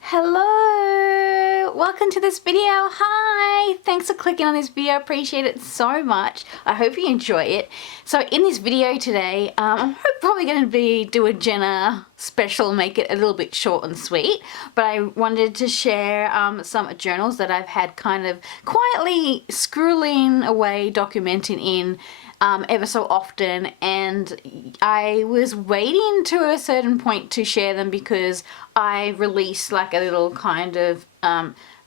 Hello! Welcome to this video. Hi! Thanks for clicking on this video. Appreciate it so much. I hope you enjoy it. So in this video today, I'm probably going to do a Jenna special, make it a little bit short and sweet, but I wanted to share some journals that I've had kind of quietly scribbling away, documenting in ever so often, and I was waiting to a certain point to share them because I released like a little kind of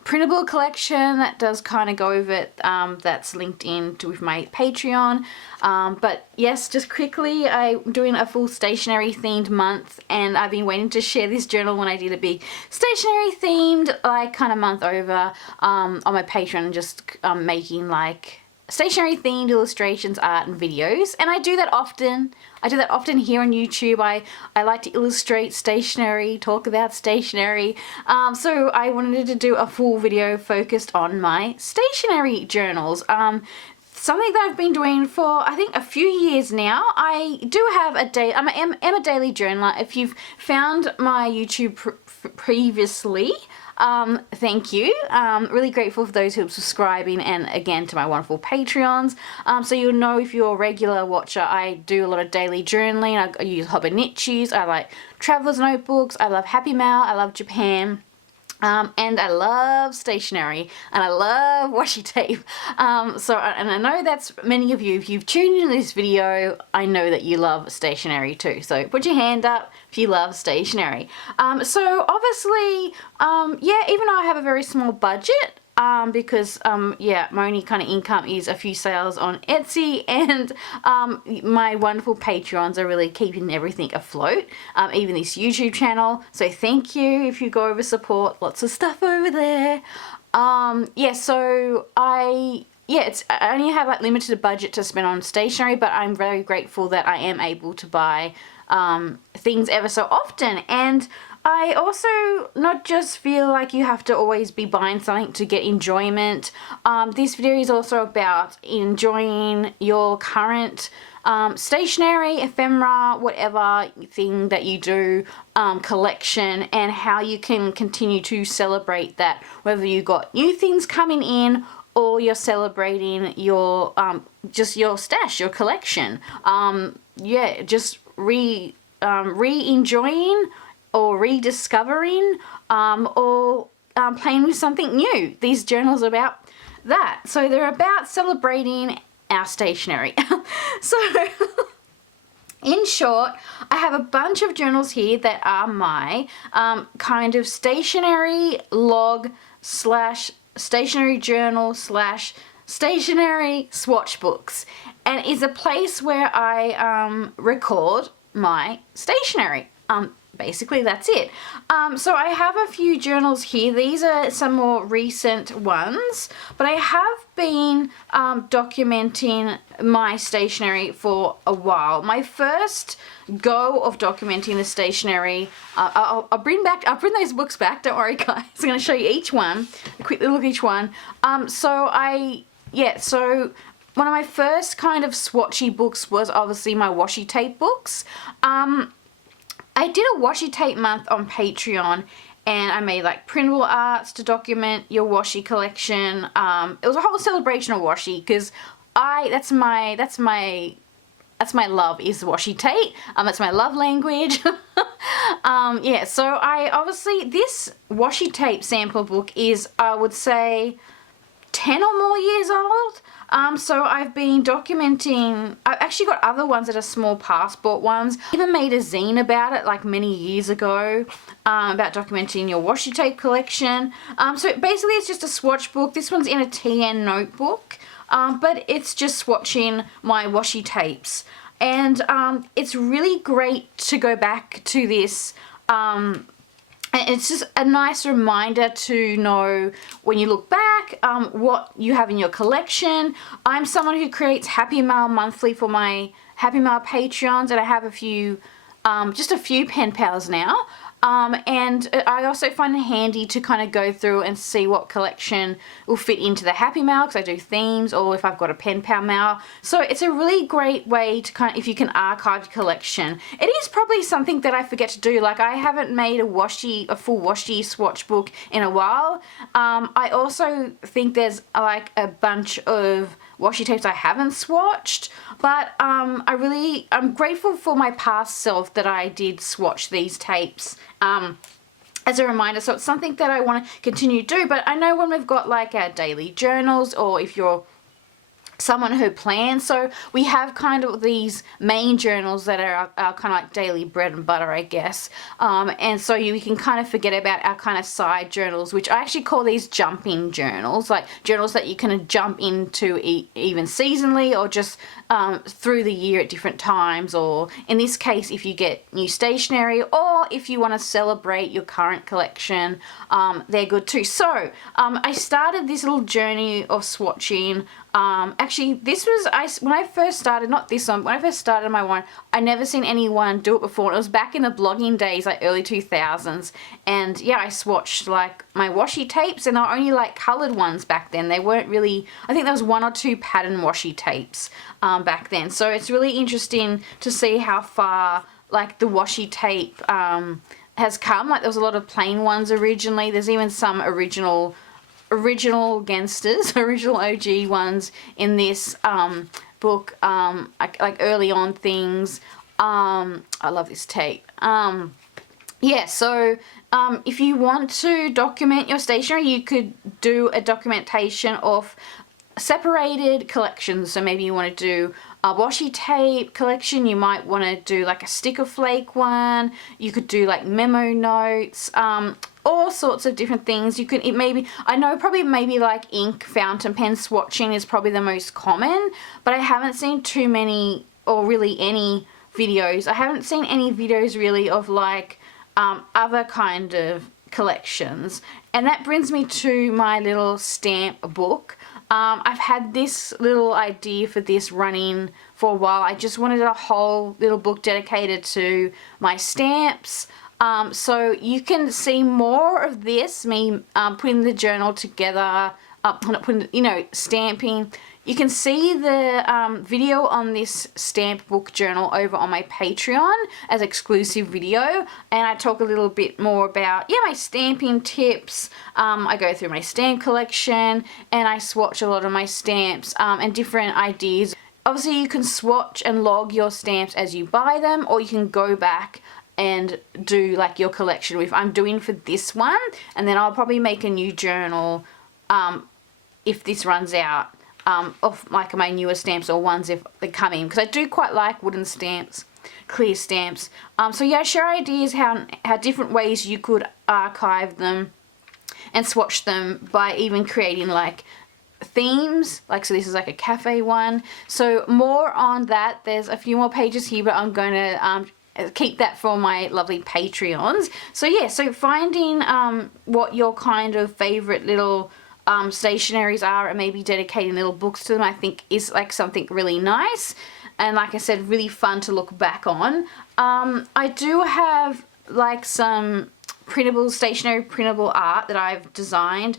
printable collection that does kind of go over it, that's linked in with my Patreon. But yes, just quickly, I'm doing a full stationery themed month, and I've been waiting to share this journal when I did a big stationery themed like kind of month over on my Patreon, just making like stationery themed illustrations, art and videos. And I do that often. Here on YouTube. I like to illustrate stationery, talk about stationery. So I wanted to do a full video focused on my stationery journals. Something that I've been doing for I think a few years now. I do have a day. I'm a daily journaler. If you've found my YouTube previously, thank you. Really grateful for those who are subscribing, and again to my wonderful Patreons. So you'll know, if you're a regular watcher, I do a lot of daily journaling. I use Hobonichis. I like traveler's notebooks. I love Happy Mail. I love Japan. And I love stationery, and I love washi tape. And I know that's many of you, if you've tuned into this video, I know that you love stationery too. So put your hand up if you love stationery. So obviously, yeah, even though I have a very small budget, because yeah, my only kind of income is a few sales on Etsy, and my wonderful Patreons are really keeping everything afloat, even this YouTube channel. So thank you if you go over, support, lots of stuff over there. Yeah, so I only have like limited budget to spend on stationery, but I'm very grateful that I am able to buy things ever so often. And I also not just feel like you have to always be buying something to get enjoyment. This video is also about enjoying your current stationery, ephemera, whatever thing that you do, collection, and how you can continue to celebrate that, whether you got new things coming in or you're celebrating your just your stash, your collection. Yeah, just re-enjoying or rediscovering, or playing with something new. These journals are about that. So they're about celebrating our stationery. So in short, I have a bunch of journals here that are my kind of stationery log slash stationery journal slash stationery swatch books, and is a place where I record my stationery. Basically that's it. So I have a few journals here. These are some more recent ones, but I have been documenting my stationery for a while. My first go of documenting the stationery, I'll bring those books back, don't worry guys. I'm going to show you each one, a quick look at each one. So one of my first kind of swatchy books was obviously my washi tape books. I did a washi tape month on Patreon, and I made like printable arts to document your washi collection. It was a whole celebration of washi, because that's my love, is washi tape. That's my love language. Yeah, so I obviously, this washi tape sample book is, I would say, 10 or more years old. So I've been documenting, I've actually got other ones that are small passport ones. I even made a zine about it like many years ago, about documenting your washi tape collection. So basically it's just a swatch book. This one's in a TN notebook, but it's just swatching my washi tapes. And it's really great to go back to this. It's just a nice reminder to know, when you look back, what you have in your collection. I'm someone who creates Happy Mail monthly for my Happy Mail Patreons, and I have a few, just a few pen pals now. And I also find it handy to kind of go through and see what collection will fit into the Happy Mail, because I do themes, or if I've got a pen pal mail. So it's a really great way to kind of, if you can archive your collection. It is probably something that I forget to do. Like, I haven't made a full washi swatch book in a while. I also think there's like a bunch of washi tapes I haven't swatched, but I'm grateful for my past self that I did swatch these tapes as a reminder. So it's something that I want to continue to do. But I know when we've got like our daily journals, or if you're someone who plans, so we have kind of these main journals that are our kind of like daily bread and butter, I guess, and so you can kind of forget about our kind of side journals, which I actually call these jump-in journals, like journals that you can jump into even seasonally, or just through the year at different times, or in this case if you get new stationery, or if you want to celebrate your current collection, they're good too. So I started this little journey of swatching. Actually, this was, when I first started, not this one, when I first started my one, I never seen anyone do it before. It was back in the blogging days, like early 2000s, and yeah, I swatched like my washi tapes, and they were only like coloured ones back then. They weren't really, I think there was 1 or 2 pattern washi tapes back then. So it's really interesting to see how far like the washi tape has come. Like, there was a lot of plain ones originally. There's even some original gangsters, original OG ones in this book, like early on things. I love this tape. Yeah, so if you want to document your stationery, you could do a documentation of separated collections. So maybe you want to do a washi tape collection, you might want to do like a sticker flake one, you could do like memo notes, all sorts of different things. You could, I know probably maybe like ink fountain pen swatching is probably the most common, but I haven't seen too many, or really any videos. I haven't seen any videos really of like other kind of collections. And that brings me to my little stamp book. I've had this little idea for this running for a while. I just wanted a whole little book dedicated to my stamps. So you can see more of this, me putting the journal together, stamping. You can see the video on this stamp book journal over on my Patreon as exclusive video, and I talk a little bit more about, my stamping tips. I go through my stamp collection, and I swatch a lot of my stamps and different ideas. Obviously, you can swatch and log your stamps as you buy them, or you can go back and do like your collection with, I'm doing for this one, and then I'll probably make a new journal if this runs out. Of like my newer stamps, or ones if they come in, because I do quite like wooden stamps, clear stamps. So yeah, share ideas how different ways you could archive them and swatch them, by even creating like themes. Like, so this is like a cafe one. So more on that. There's a few more pages here, but I'm going to keep that for my lovely Patreons. So yeah, so finding what your kind of favorite little stationaries are, and maybe dedicating little books to them, I think is like something really nice, and like I said, really fun to look back on. I do have like some stationery printable art that I've designed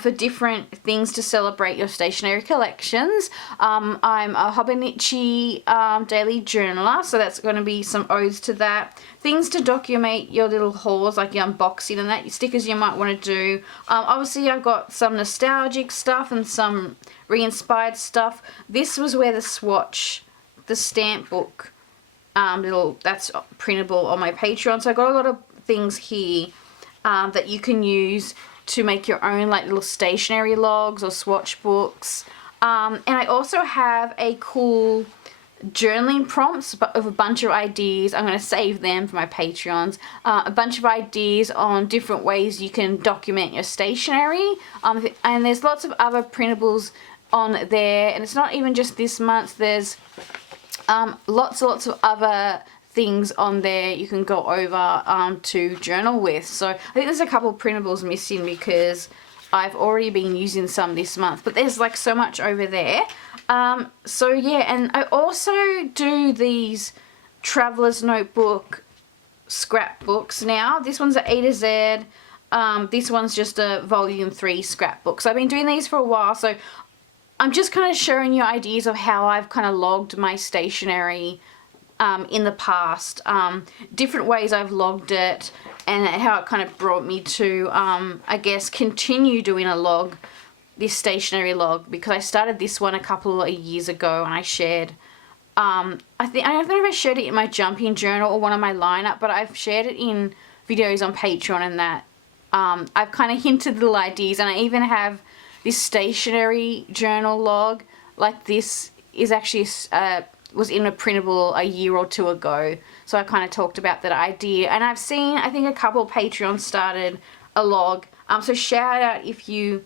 for different things to celebrate your stationery collections. I'm a Hobonichi daily journaler, so that's going to be some odes to that. Things to document your little hauls, like your unboxing and that, your stickers you might want to do. Obviously, I've got some nostalgic stuff and some re-inspired stuff. This was where the swatch, the stamp book, that's printable on my Patreon. So I got a lot of things here that you can use to make your own like little stationery logs or swatch books. And I also have a cool journaling prompts of a bunch of ideas. I'm going to save them for my Patreons. A bunch of ideas on different ways you can document your stationery. And there's lots of other printables on there. And it's not even just this month. There's lots of other things on there you can go over to journal with. So I think there's a couple of printables missing because I've already been using some this month, but there's like so much over there. So yeah, and I also do these traveler's notebook scrapbooks now. This one's a to Z. This one's just a volume 3 scrapbook. So I've been doing these for a while, so I'm just kind of showing you ideas of how I've kind of logged my stationery in the past, different ways I've logged it, and how it kind of brought me to, I guess, continue doing a log, this stationery log, because I started this one a couple of years ago, and I shared, I don't know if I shared it in my jumping journal or one of my lineup, but I've shared it in videos on Patreon and that. I've kind of hinted little ideas, and I even have this stationery journal log. Like, this is actually was in a printable a year or two ago, so I kind of talked about that idea. And I've seen, I think, a couple of Patreons started a log, so shout out if you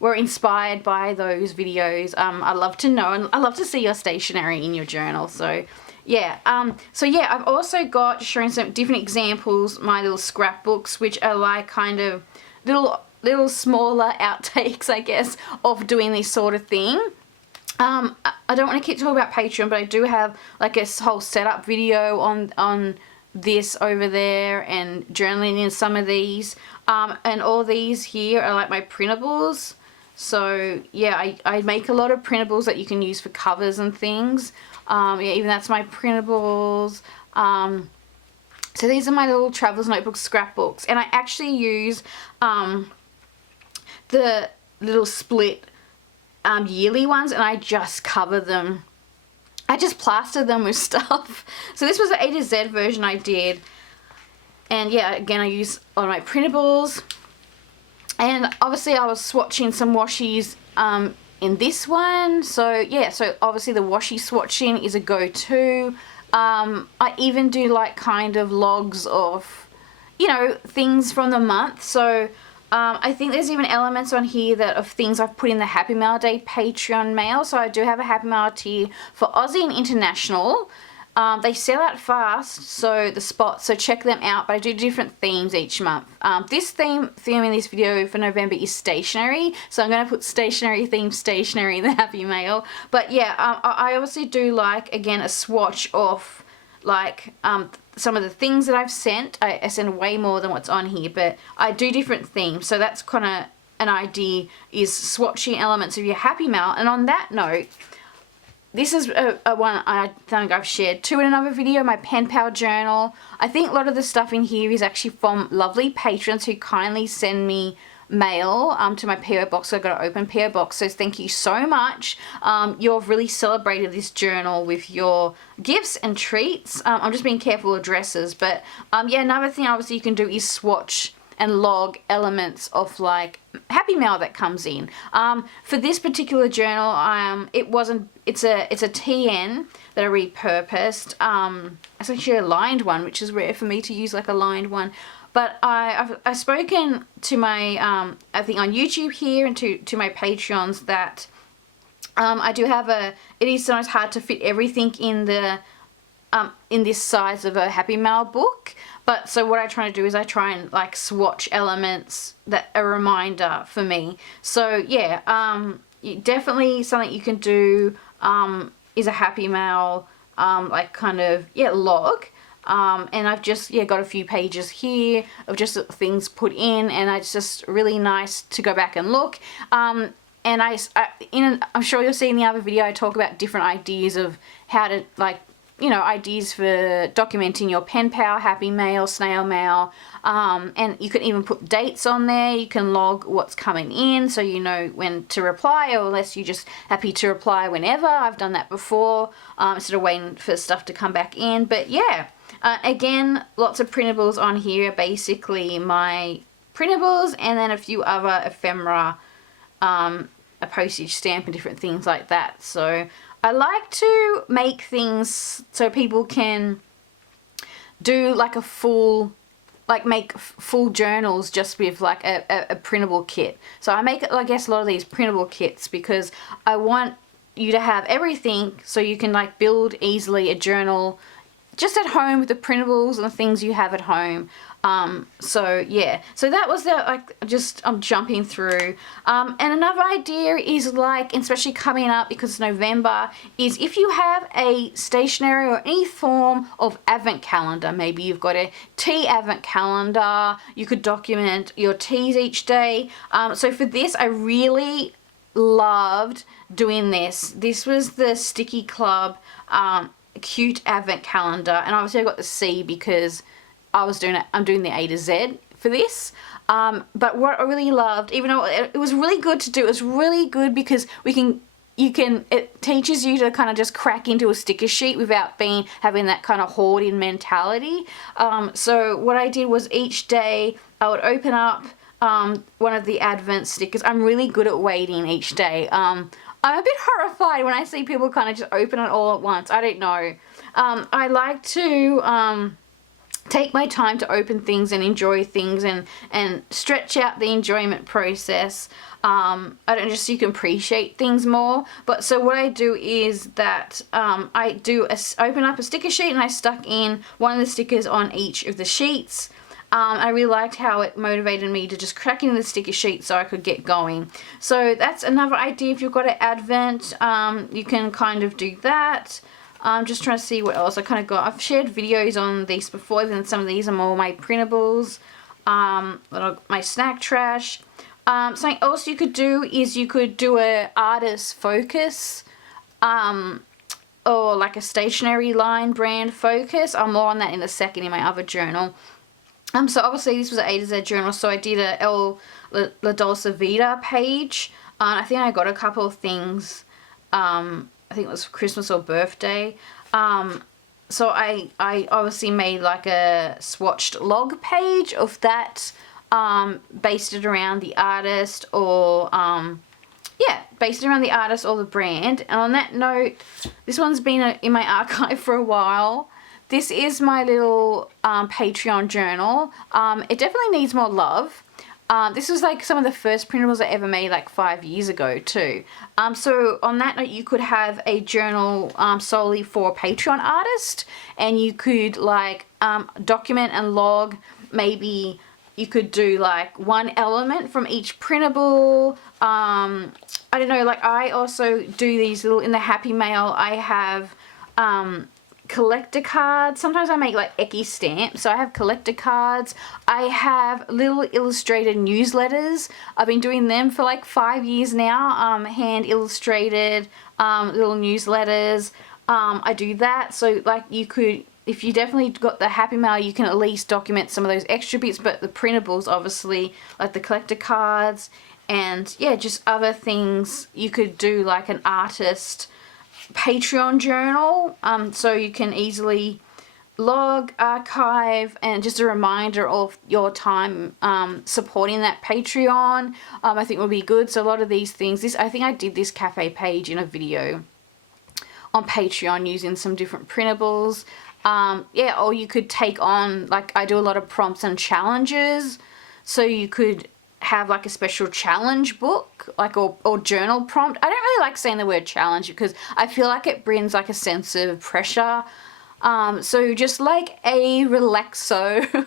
were inspired by those videos. I'd love to know, and I'd love to see your stationery in your journal. So yeah, I've also got, showing some different examples, my little scrapbooks, which are like kind of little smaller outtakes, I guess, of doing this sort of thing. I don't want to keep talking about Patreon, but I do have like a whole setup video on this over there, and journaling in some of these. And all these here are like my printables. So yeah, I make a lot of printables that you can use for covers and things. Yeah, even that's my printables. So these are my little traveler's notebook scrapbooks, and I actually use the little split yearly ones, and I just cover them. I just plaster them with stuff. So this was the A to Z version I did, and yeah, again, I use on my printables. And obviously I was swatching some washies in this one. So yeah, so obviously the washi swatching is a go-to. I even do like kind of logs of, you know, things from the month. So I think there's even elements on here that of things I've put in the Happy Mail Day Patreon mail. So I do have a Happy Mail tier for Aussie and International. They sell out fast, so the spots, so check them out. But I do different themes each month. This theme in this video for November is stationery, so I'm going to put stationery themed stationery in the Happy Mail. But yeah, I obviously do like, again, a swatch of like some of the things that I've sent. I send way more than what's on here, but I do different themes, so that's kind of an idea, is swatching elements of your Happy Mail. And on that note, this is a one I think I've shared too in another video, my pen pal journal. I think a lot of the stuff in here is actually from lovely patrons who kindly send me mail to my PO box. So I've got an open PO box, so thank you so much. You've really celebrated this journal with your gifts and treats. I'm just being careful of addresses, but yeah, another thing obviously you can do is swatch and log elements of like Happy Mail that comes in. For this particular journal, it's a TN that I repurposed. It's actually a lined one, which is rare for me to use like a lined one. But I've spoken to my, I think on YouTube here, and to my Patreons, that I do have it is sometimes hard to fit everything in this size of a Happy Mail book. But so what I try to do is I try and like swatch elements that are a reminder for me. So yeah, definitely something you can do is a Happy Mail like kind of, yeah, log. And I've just, yeah, got a few pages here of just things put in, and it's just really nice to go back and look. And I'm sure you'll see in the other video I talk about different ideas of how to, like, you know, ideas for documenting your pen pal, Happy Mail, snail mail, and you can even put dates on there. You can log what's coming in, so you know when to reply, or unless you're just happy to reply whenever. I've done that before, instead of waiting for stuff to come back in. But yeah, again, lots of printables on here, basically my printables, and then a few other ephemera, a postage stamp and different things like that. So I like to make things so people can do like a full, like make full journals just with like a printable kit. So I make, I guess, a lot of these printable kits because I want you to have everything so you can like build easily a journal just at home with the printables and the things you have at home. So yeah, so that was the, like, just I'm jumping through. And another idea is, like, especially coming up because it's November, is if you have a stationery or any form of advent calendar, maybe you've got a tea advent calendar, you could document your teas each day. So for this, I really loved doing this. This was the Sticky Club cute advent calendar, and obviously I got the C because I'm doing the A to Z for this. But what I really loved, even though it was really good to do, it was really good because it teaches you to kind of just crack into a sticker sheet without having that kind of hoarding mentality. So what I did was each day I would open up one of the advent stickers. I'm really good at waiting each day. I'm a bit horrified when I see people kind of just open it all at once. I don't know. I like to take my time to open things and enjoy things and stretch out the enjoyment process. I don't know, just so you can appreciate things more. But so what I do is that I open up a sticker sheet and I stuck in one of the stickers on each of the sheets. I really liked how it motivated me to just crack into the sticker sheet so I could get going. So that's another idea. If you've got an advent, you can kind of do that. I'm just trying to see what else I've shared videos on these before, and some of these are more my printables, my snack trash. Something else you could do is you could do a artist focus, or like a stationery line brand focus. I'm more on that in a second in my other journal. So obviously this was an A to Z journal, so I did a La Dolce Vita page. I think I got a couple of things, I think it was Christmas or birthday. So I obviously made like a swatched log page of that, based it around the artist or, based it around the artist or the brand. And on that note, this one's been in my archive for a while. This is my little Patreon journal. It definitely needs more love. This was like some of the first printables I ever made, like 5 years ago too. So on that note, you could have a journal solely for a Patreon artist, and you could like document and log. Maybe you could do like one element from each printable. I don't know, like I also do these little, in the Happy Mail, I have collector cards. Sometimes I make like EKI Stamps, so I have collector cards. I have little illustrated newsletters. I've been doing them for like 5 years now, hand illustrated little newsletters. I do that, so like you could, if you definitely got the Happy Mail, you can at least document some of those extra bits, but the printables, obviously, like the collector cards, and yeah, just other things, you could do like an artist Patreon journal, so you can easily log, archive, and just a reminder of your time supporting that Patreon. I think would be good. So a lot of these things, I think I did this cafe page in a video on Patreon using some different printables. Or you could take on, like I do a lot of prompts and challenges, so you could have like a special challenge book, like or journal prompt. I don't really like saying the word challenge because I feel like it brings like a sense of pressure. So just like a relaxo,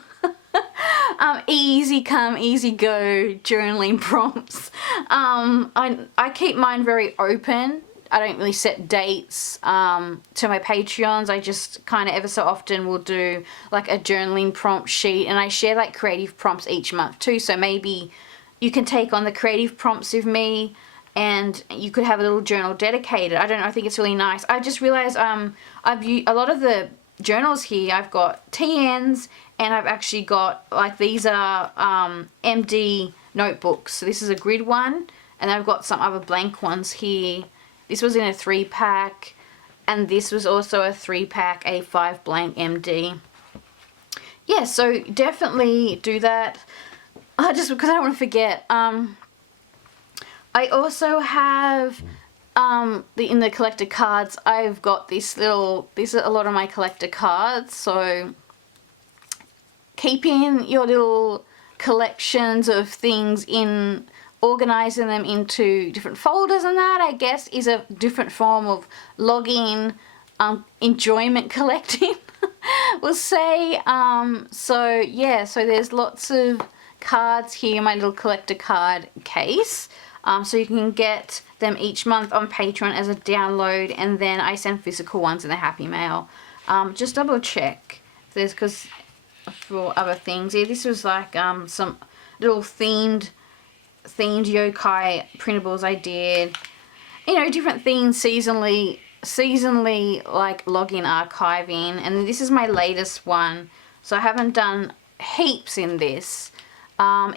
easy come, easy go journaling prompts. I keep mine very open. I don't really set dates to my Patreons. I just kind of ever so often will do like a journaling prompt sheet, and I share like creative prompts each month too. So maybe you can take on the creative prompts with me, and you could have a little journal dedicated. I don't know, I think it's really nice. I just realized I've used a lot of the journals here. I've got TNs, and I've actually got like, these are MD notebooks. So this is a grid one, and I've got some other blank ones here. This was in a 3-pack, and this was also a 3-pack A5 blank MD. Yeah, so definitely do that. Just because I don't want to forget. I also have in the collector cards, I've got these are a lot of my collector cards. So keeping your little collections of things in, organizing them into different folders, and that, I guess, is a different form of logging, enjoyment collecting. we'll say, so yeah, so there's lots of cards here, my little collector card case. So you can get them each month on Patreon as a download, and then I send physical ones in the Happy Mail. Just double check this, because for other things, yeah, this was like some little themed yokai printables I did. You know, different things seasonally like login archiving, and this is my latest one, so I haven't done heaps in this.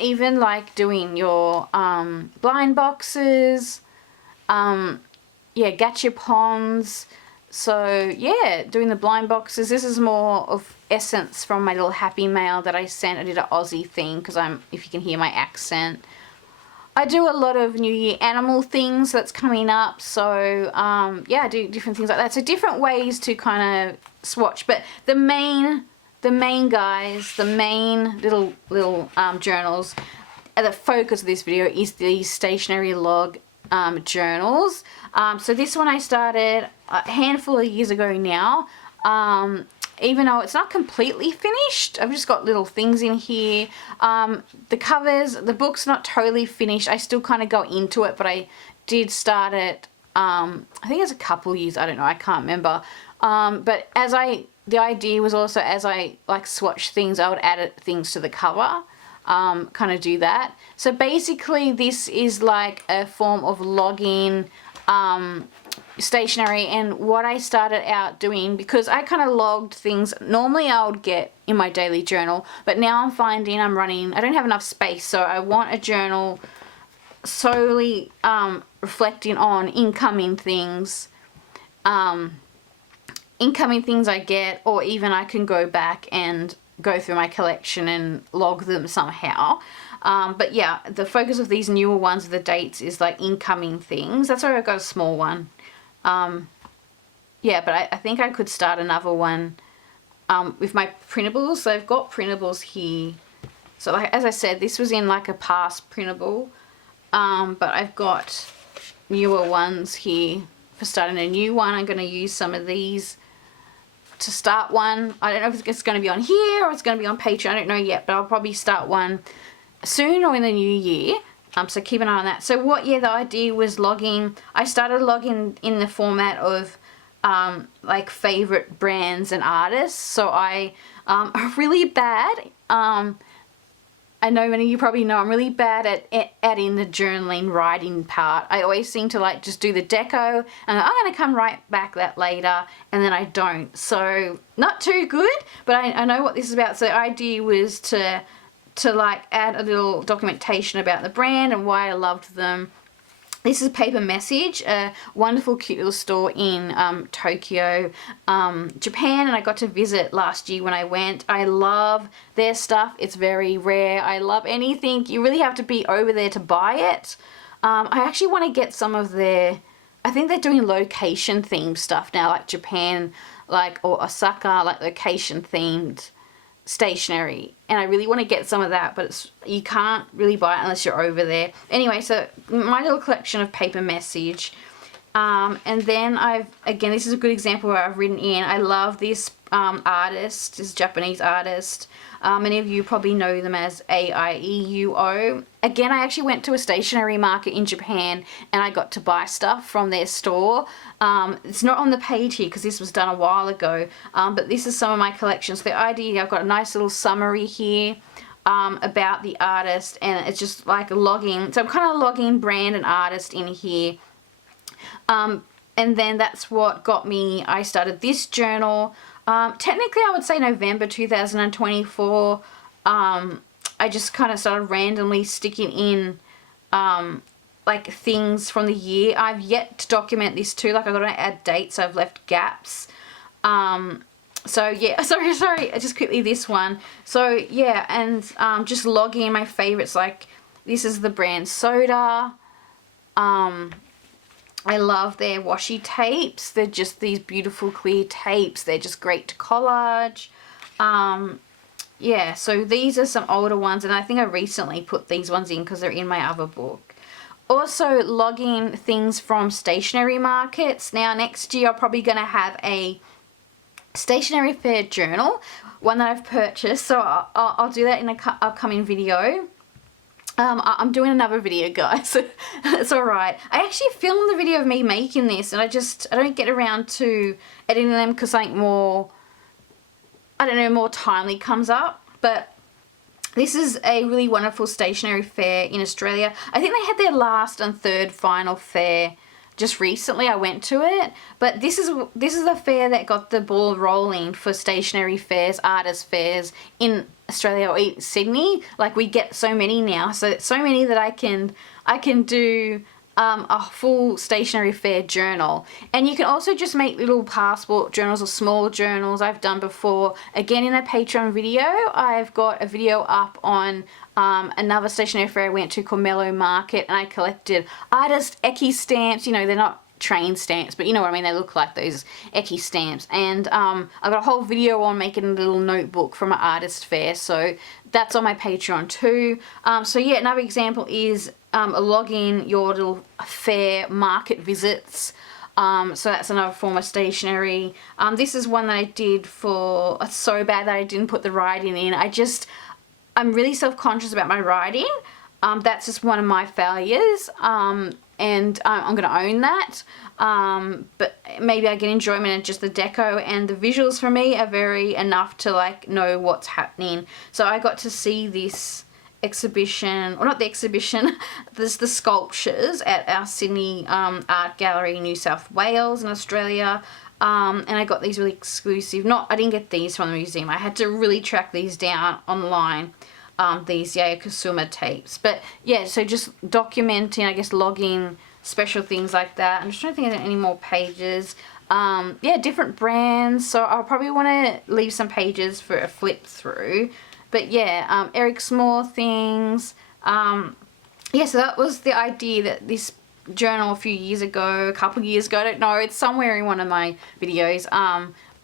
Even like doing your blind boxes, yeah, gachapons. So yeah, doing the blind boxes. This is more of essence from my little Happy Mail that I sent. I did an Aussie theme because if you can hear my accent. I do a lot of New Year animal things that's coming up, so yeah, I do different things like that. So different ways to kind of swatch, but the main guys, the main little journals, the focus of this video is the Stationery Log journals. So this one I started a handful of years ago now. Even though it's not completely finished, I've just got little things in here. The covers, the book's not totally finished. I still kind of go into it, but I did start it, I think it's a couple years, I don't know, I can't remember. But the idea was also as I like swatch things, I would add things to the cover, kind of do that. So basically this is like a form of logging stationery, and what I started out doing, because I kind of logged things normally I would get in my daily journal, but now I'm finding I don't have enough space, so I want a journal solely reflecting on incoming things I get, or even I can go back and go through my collection and log them somehow. But yeah, the focus of these newer ones with the dates is like incoming things. That's why I got a small one. Yeah, but I think I could start another one with my printables. So I've got printables here. So like, as I said, this was in like a past printable, but I've got newer ones here for starting a new one. I'm going to use some of these to start one. I don't know if it's going to be on here or it's going to be on Patreon. I don't know yet, but I'll probably start one soon or in the new year. So keep an eye on that. So the idea was logging. I started logging in the format of like favorite brands and artists. So I am really bad. I know many of you probably know I'm really bad at adding the journaling writing part. I always seem to like just do the deco and I'm going to come right back that later, and then I don't. So not too good, but I know what this is about. So the idea was to like add a little documentation about the brand and why I loved them. This is Paper Message, a wonderful cute little store in Tokyo, Japan, and I got to visit last year when I went. I love their stuff. It's very rare. I love anything. You really have to be over there to buy it. I actually want to get some of their, I think they're doing location themed stuff now, like Japan, like, or Osaka, like location themed stationery, and I really want to get some of that, but you can't really buy it unless you're over there. Anyway, so my little collection of Paper Message, and then again, this is a good example where I've written in, I love this artist, this Japanese artist. Many of you probably know them as AIEUO. Again, I actually went to a stationery market in Japan and I got to buy stuff from their store. It's not on the page here because this was done a while ago, but this is some of my collections. The idea, I've got a nice little summary here about the artist, and it's just like logging. So I'm kind of logging brand and artist in here. And then that's what got me, I started this journal. Technically I would say November 2024. I just kind of started randomly sticking in like things from the year. I've yet to document this too, like I've got to add dates, I've left gaps. So yeah, sorry, just quickly this one. So yeah, and just logging my favorites, like this is the brand Soda. I love their washi tapes. They're just these beautiful clear tapes. They're just great to collage. Yeah, so these are some older ones, and I think I recently put these ones in because they're in my other book. Also logging things from stationery markets. Now next year I'm probably going to have a stationery fair journal, one that I've purchased. So I'll do that in an upcoming video. I'm doing another video, guys. It's alright. I actually filmed the video of me making this, and I don't get around to editing them because something more, I don't know, more timely comes up. But this is a really wonderful stationery fair in Australia. I think they had their last and third final fair just recently. I went to it, but this is the fair that got the ball rolling for stationery fairs, artist fairs in Australia or Sydney. Like, we get so many now, so many that I can do a full stationery fair journal. And you can also just make little passport journals or small journals. I've done before. Again, in a Patreon video, I've got a video up on another stationery fair I went to called Mellow Market, and I collected artist EKI stamps. You know, they're not train stamps, but you know what I mean, they look like those EKI stamps. And I've got a whole video on making a little notebook from an artist fair, so that's on my Patreon too. So yeah, another example is logging your little fair market visits. So that's another form of stationery. This is one that I did for, it's so bad that I didn't put the writing in. I'm really self-conscious about my writing. That's just one of my failures. And I'm going to own that. But maybe I get enjoyment in just the deco, and the visuals for me are very enough to like know what's happening. So I got to see this exhibition, or not the exhibition, there's the sculptures at our Sydney Art Gallery in New South Wales in Australia. And I got these really exclusive, I didn't get these from the museum, I had to really track these down online, these Yaya Kusuma tapes. But yeah, so just documenting, I guess logging special things like that. I'm just trying to think of any more pages. Yeah, different brands, so I'll probably want to leave some pages for a flip through. But yeah, Eric Small things. Yeah, so that was the idea, that this journal a few years ago, a couple of years ago, I don't know, it's somewhere in one of my videos,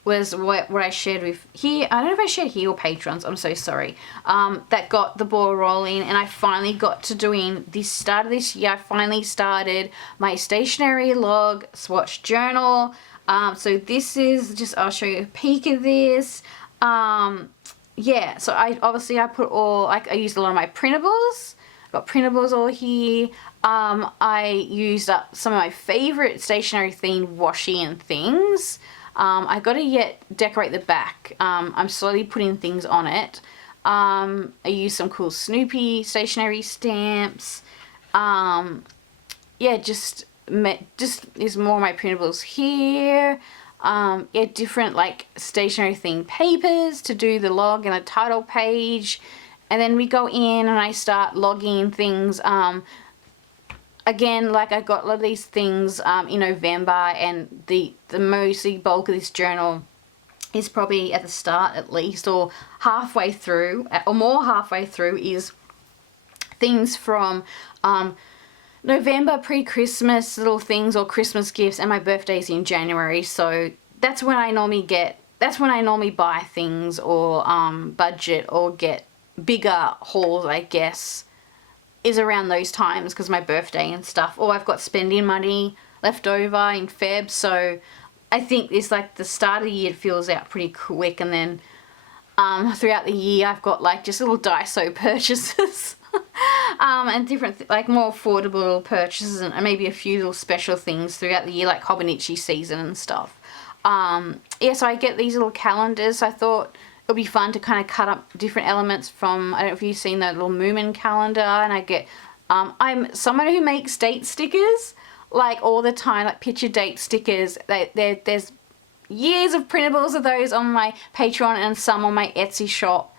was what I shared with here. I don't know if I shared here or Patrons, I'm so sorry. That got the ball rolling, and I finally got to doing this start of this year. I finally started my stationery log swatch journal. So this is just, I'll show you a peek of this. Yeah, so I put all, like, I used a lot of my printables. Got printables all here. I used up some of my favorite stationery themed washi and things. I got to yet decorate the back. I'm slowly putting things on it. I used some cool Snoopy stationery stamps. Yeah, just there's more of my printables here. Yeah, different like stationery themed papers to do the log and the title page. And then we go in and I start logging things. Again, like I got a lot of these things in November, and the mostly bulk of this journal is probably at the start at least, or halfway through, or more halfway through, is things from November, pre-Christmas little things, or Christmas gifts, and my birthday's in January, so that's when I normally buy things, or budget, or get bigger hauls, I guess, is around those times because my birthday and stuff. Or I've got spending money left over in Feb, so I think it's like the start of the year, it fills out pretty quick, and then throughout the year I've got like just little Daiso purchases. And different like more affordable little purchases, and maybe a few little special things throughout the year, like Hobonichi season and stuff. Yeah, so I get these little calendars. I thought it'll be fun to kind of cut up different elements from, I don't know if you've seen that little Moomin calendar, and I get, I'm someone who makes date stickers, like all the time, like picture date stickers. There's years of printables of those on my Patreon and some on my Etsy shop.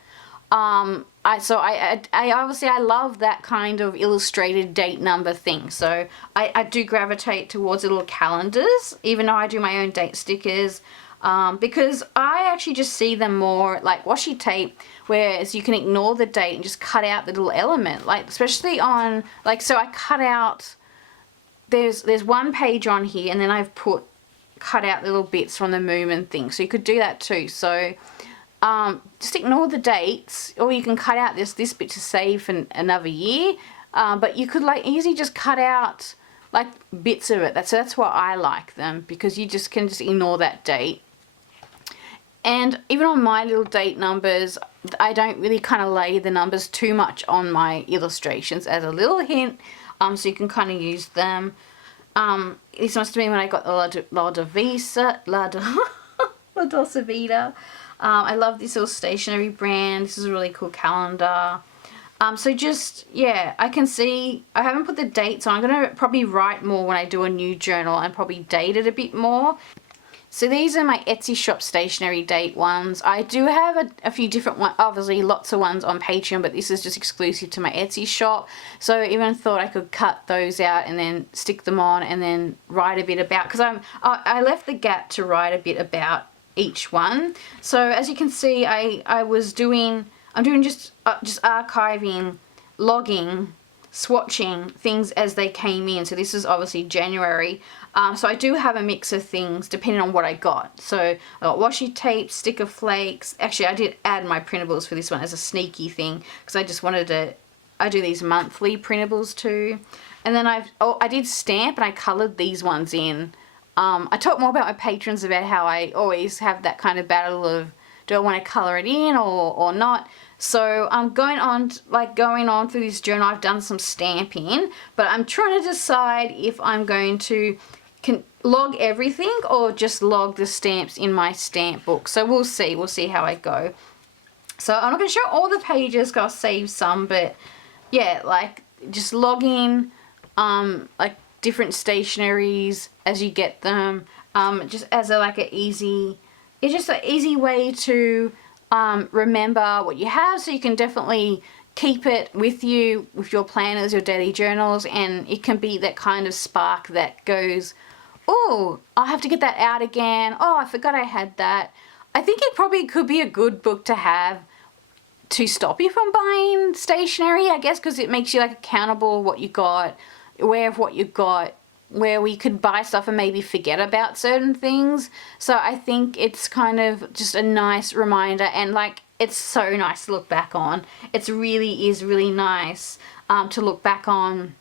I obviously I love that kind of illustrated date number thing, so I do gravitate towards little calendars, even though I do my own date stickers. Because I actually just see them more like washi tape, whereas you can ignore the date and just cut out the little element, like especially on, like, so I cut out, there's one page on here, and then I've cut out little bits from the Moomin thing, so you could do that too. So just ignore the dates, or you can cut out this bit to save for another year, but you could like easily just cut out like bits of it. That's why I like them, because you just can ignore that date. And even on my little date numbers, I don't really kind of lay the numbers too much on my illustrations as a little hint, so you can kind of use them. This must have been when I got the La Dolce Vita. I love this little stationery brand. This is a really cool calendar. So just, yeah, I can see, I haven't put the dates on. I'm going to probably write more when I do a new journal and probably date it a bit more. So these are my Etsy shop stationery date ones. I do have a few different ones, obviously lots of ones on Patreon, but this is just exclusive to my Etsy shop. So I even thought I could cut those out and then stick them on and then write a bit about, because I left the gap to write a bit about each one. So as you can see, I'm doing just archiving, logging, swatching things as they came in. So this is obviously January. So I do have a mix of things depending on what I got. So I got washi tape, sticker flakes. Actually, I did add my printables for this one as a sneaky thing because I just wanted to, I do these monthly printables too. And then I did stamp and I coloured these ones in. I talk more about my patrons about how I always have that kind of battle of, do I want to colour it in or not? So I'm going on through this journal. I've done some stamping, but I'm trying to decide if I'm going to log everything or just log the stamps in my stamp book. So we'll see how I go. So I'm not going to show all the pages because I'll save some, but yeah, like just logging like different stationaries as you get them, just as it's just an easy way to remember what you have, so you can definitely keep it with you with your planners, your daily journals, and it can be that kind of spark that goes, oh, I'll have to get that out again. Oh, I forgot I had that. I think it probably could be a good book to have to stop you from buying stationery, I guess, because it makes you like accountable what you got, aware of what you got, where we could buy stuff and maybe forget about certain things. So I think it's kind of just a nice reminder, and like it's so nice to look back on. It really is really nice to look back on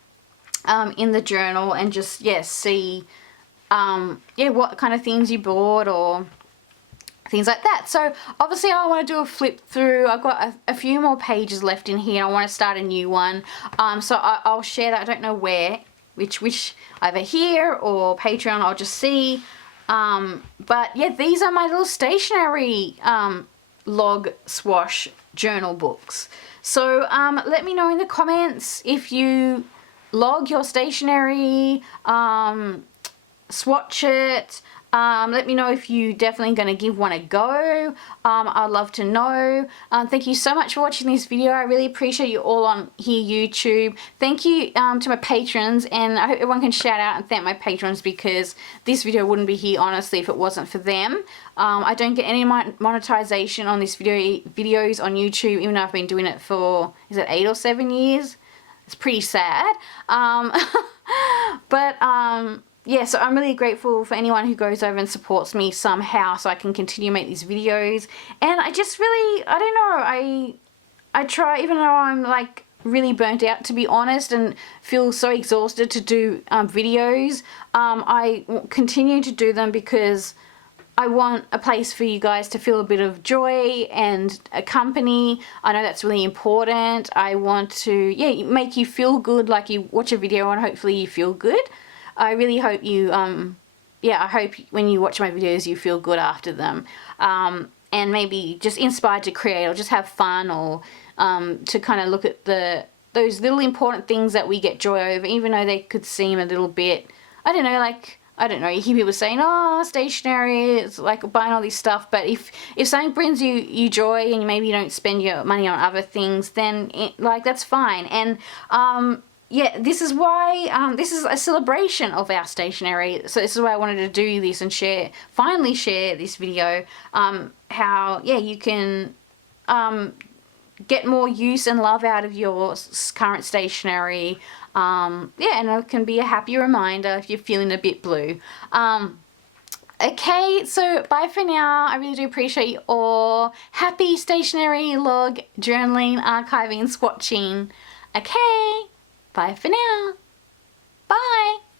in the journal and just see what kind of things you bought or things like that. So obviously I want to do a flip through. I've got a few more pages left in here. I want to start a new one. So I'll share that. I don't know where, which either here or Patreon, I'll just see. But yeah, these are my little stationery log swash journal books. So let me know in the comments if you log your stationery, swatch it. Let me know if you definitely going to give one a go. I'd love to know. Thank you so much for watching this video. I really appreciate you all on here, YouTube. Thank you to my patrons, and I hope everyone can shout out and thank my patrons, because this video wouldn't be here, honestly, if it wasn't for them. I don't get any monetization on this videos on YouTube, even though I've been doing it for, is it 8 or 7 years? It's pretty sad. Yeah, so I'm really grateful for anyone who goes over and supports me somehow so I can continue to make these videos. And I just really, I don't know, I try, even though I'm like really burnt out, to be honest, and feel so exhausted to do videos, I continue to do them because I want a place for you guys to feel a bit of joy and a company. I know that's really important. I want to, make you feel good, like you watch a video and hopefully you feel good. I really hope you, I hope when you watch my videos you feel good after them, and maybe just inspired to create or just have fun, or to kind of look at those little important things that we get joy over, even though they could seem a little bit, I don't know, you hear people saying, oh, stationery, it's like buying all this stuff, but if something brings you joy and maybe you don't spend your money on other things, then that's fine. And yeah, this is why, this is a celebration of our stationery. So this is why I wanted to do this and finally share this video, how, you can get more use and love out of your current stationery. And it can be a happy reminder if you're feeling a bit blue. Okay, so bye for now. I really do appreciate you all. Happy stationery log journaling, archiving, swatching. Okay. Bye for now. Bye.